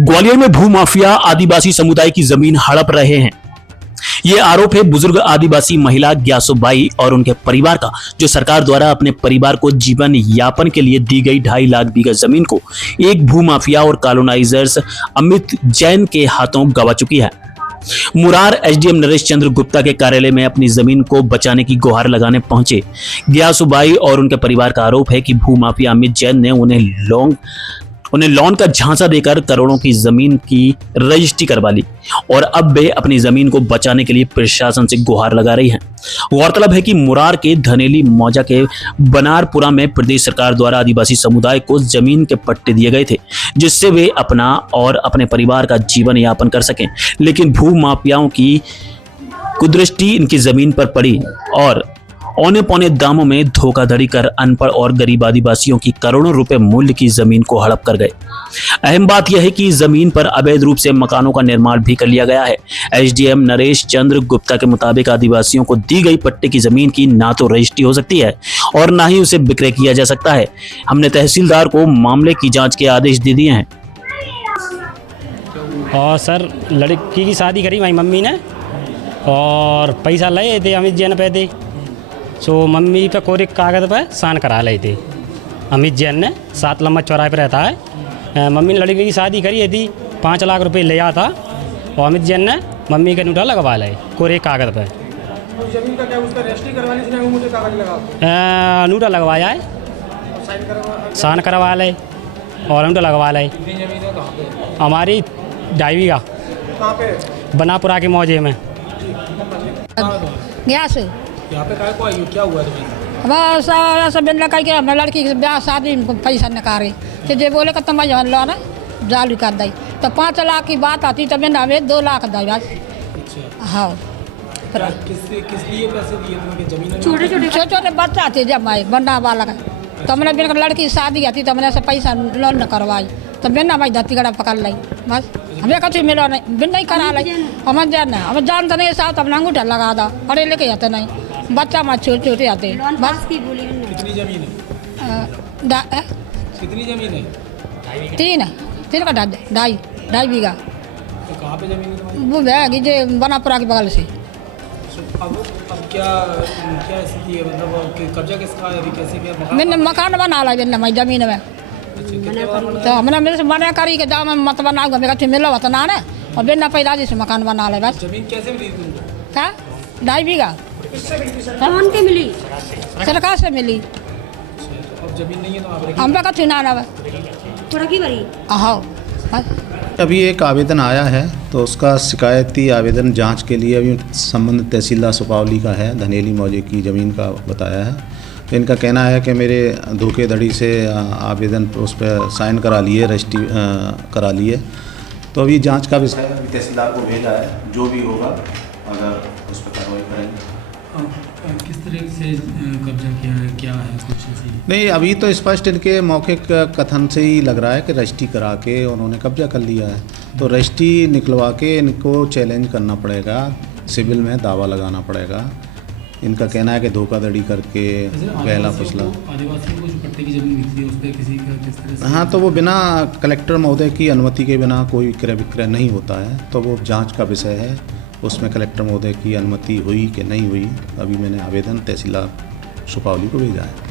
ग्वालियर में भूमाफिया आदिवासी समुदाय की जमीन हड़प रहे हैं। ये आरोप है बुजुर्ग आदिवासी महिला ग्यासुबाई और उनके परिवार का, जो सरकार द्वारा अपने परिवार को जीवन यापन के लिए दी गई 2.5 लाख बीघा जमीन को एक भूमाफिया और कॉलोनाइजर्स अमित जैन के हाथों गंवा चुकी है। मुरार एसडीएम नरेश चंद्र गुप्ता के कार्यालय में अपनी जमीन को बचाने की गुहार लगाने पहुंचे ग्यासुबाई और उनके परिवार का आरोप है कि भूमाफिया अमित जैन ने उन्हें लोन का झांसा देकर करोड़ों की जमीन की रजिस्ट्री करवा ली और अब वे अपनी जमीन को बचाने के लिए प्रशासन से गुहार लगा रही हैं। गौरतलब है कि मुरार के धनेली मौजा के बनारपुरा में प्रदेश सरकार द्वारा आदिवासी समुदाय को जमीन के पट्टे दिए गए थे, जिससे वे अपना और अपने परिवार का जीवन यापन कर सकें। लेकिन भूमाफियाओं की कुदृष्टि इनकी जमीन पर पड़ी और औने पौने दामों में धोखाधड़ी कर अनपढ़ और गरीब आदिवासियों की करोड़ों रुपए मूल्य की जमीन को हड़प कर गए। अहम बात यह है कि जमीन पर अवैध रूप से मकानों का निर्माण भी कर लिया गया है। एसडीएम नरेश चंद्र गुप्ता के मुताबिक आदिवासियों को दी गई पट्टे की जमीन की ना तो रजिस्ट्री हो सकती है और ना ही उसे विक्रय किया जा सकता है। हमने तहसीलदार को मामले की जाँच के आदेश दे दिए हैं। और सर, लड़की की शादी करी मेरी मम्मी ने और पैसा लए थे अमित जैन पे थे, सो मम्मी पे कोरे कागज़ पे साइन करा लिए थे। अमित जैन ने 7 लम्बा चौराहे पे रहता है। मम्मी ने लड़की की शादी करी थी, 5 लाख रुपए लिया था और अमित जैन ने मम्मी का नोटा लगवा लाए कोरे कागज़ पे। जमीन का क्या उसका रजिस्ट्री करवाने से नहीं, मुझे कागज लगा नोटा लगवाया है, साइन करवा लाए और नोटा लगवा लाए। हमारी 2.5 बीघा कहाँ पे? बनापुरा के मौजे में। गैस यहाँ पे काय को आई हो? क्या हुआ तुम्हें? बस ऐसा बिना कहीं के लड़की के ब्याह शादी में पैसा निकाले तो जे बोले कि तुम लो ना जालू कर दी तो 5 लाख की बात आती तब ना हमें 2 लाख दी बस। हाँ, किस लिए पैसे दिए तुम्हें? जमीन छोटे छोटे बच्चा थे जब मैं बनना वाला का तो हमने बिना लड़की शादी आती तो हमने ऐसा पैसा लोन न करवाई तो बिना भाई धरती गड़ा पकड़ लाई बस। हमें कभी मिलो नहीं, बिन नहीं करा लाई। हमें जानते नहीं साथ अपना अंगूठा लगा दो, पढ़े लिखे आते नहीं, बच्चा में छोटे छोटे आते बस। कितनी जमीन है? कितनी जमीन है? 3 का 2.5 बीघा। तो कहाँ पे जमीन है तुम्हारी? वो है जे बनापुरा के बगल से। अब क्या स्थिति है? मतलब कब्जा किसका है अभी? कैसे क्या मैंने मकान बना ला बिना मैं जमीन में तो हमने मेरे से मना करी के दाम मत बनाऊंगा, मेरा कुछ मिलो तो ना ना और बिना पैदा से मकान बना ले बस। जमीन कैसे मिली तुमको? क्या 2.5 बीघा कौन के मिली? सरकार से मिली। अब जमीन नहीं है तो आप हम का चुना ना थोड़ा की बड़ी आओ बस। अभी एक आवेदन आया है तो उसका शिकायती आवेदन जांच के लिए अभी संबंधित तहसीलदार सुपावली का है, धनेली मौजे की ज़मीन का बताया है। तो इनका कहना है कि मेरे धोखेधड़ी से आवेदन उस पर साइन करा लिए, रजिस्ट्री करा लिए। तो अभी जांच का विषय अभी तहसीलदार को भेजा है, जो भी होगा अगर उस पर कार्रवाई करेंगे। किस तरह से कब्जा किया है, क्या है कुछ ऐसी? नहीं, अभी तो स्पष्ट इनके मौखिक कथन से ही लग रहा है कि रजिस्ट्री करा के उन्होंने कब्जा कर लिया है। तो रजिस्ट्री निकलवा के इनको चैलेंज करना पड़ेगा, सिविल में दावा लगाना पड़ेगा। इनका कहना है कि धोखाधड़ी करके पहला पिछला आदिवासियों को जो पट्टे की जमीन मिलती है उस पर किसी का किस तरह से? हाँ, तो वो बिना कलेक्टर महोदय की अनुमति के बिना कोई क्रय विक्रय नहीं होता है, तो वो जांच का विषय है। उसमें कलेक्टर महोदय की अनुमति हुई कि नहीं हुई, अभी मैंने आवेदन तहसीलदार सुपावली को भेजा है।